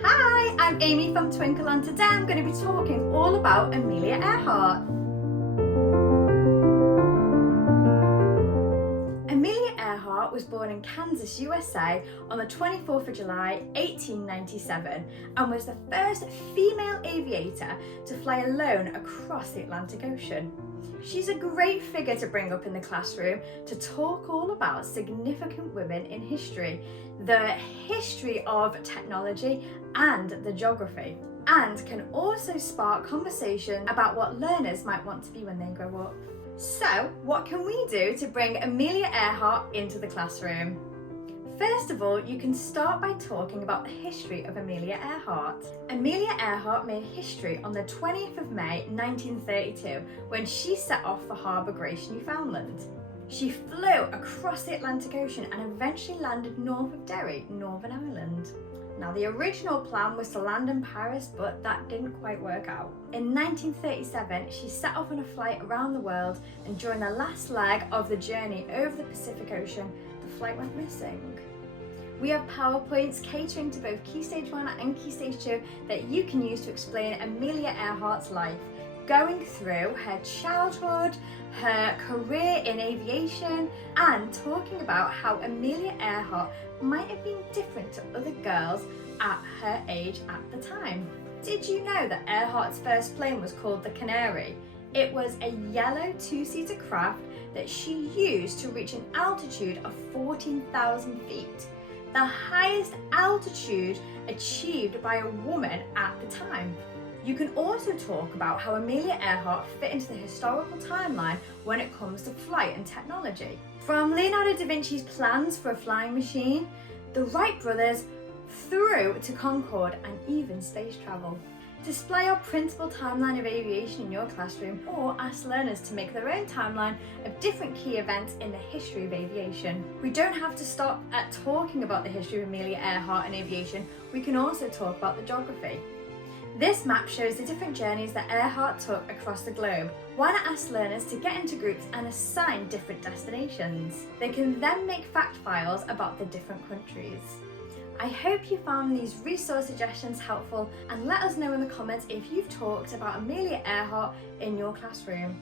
Hi, I'm Amy from Twinkl and today I'm going to be talking all about Amelia Earhart. Amelia Earhart was born in Kansas, USA on the 24th of July 1897 and was the first female aviator to fly alone across the Atlantic Ocean. She's a great figure to bring up in the classroom to talk all about significant women in history, the history of technology and the geography, and can also spark conversation about what learners might want to be when they grow up. So, what can we do to bring Amelia Earhart into the classroom? First of all, you can start by talking about the history of Amelia Earhart. Amelia Earhart made history on the 20th of May 1932 when she set off for Harbour Grace, Newfoundland. She flew across the Atlantic Ocean and eventually landed north of Derry, Northern Ireland. Now, the original plan was to land in Paris, but that didn't quite work out. In 1937, she set off on a flight around the world, and during the last leg of the journey over the Pacific Ocean, the flight went missing. We have PowerPoints catering to both Key Stage 1 and Key Stage 2 that you can use to explain Amelia Earhart's life, going through her childhood, her career in aviation, and talking about how Amelia Earhart might have been different to other girls at her age at the time. Did you know that Earhart's first plane was called the Canary? It was a yellow two-seater craft that she used to reach an altitude of 14,000 feet, the highest altitude achieved by a woman at the time. You can also talk about how Amelia Earhart fit into the historical timeline when it comes to flight and technology. From Leonardo da Vinci's plans for a flying machine, the Wright brothers, through to Concorde and even space travel. Display your principal timeline of aviation in your classroom or ask learners to make their own timeline of different key events in the history of aviation. We don't have to stop at talking about the history of Amelia Earhart and aviation, we can also talk about the geography. This map shows the different journeys that Earhart took across the globe. Why not ask learners to get into groups and assign different destinations? They can then make fact files about the different countries. I hope you found these resource suggestions helpful and let us know in the comments if you've talked about Amelia Earhart in your classroom.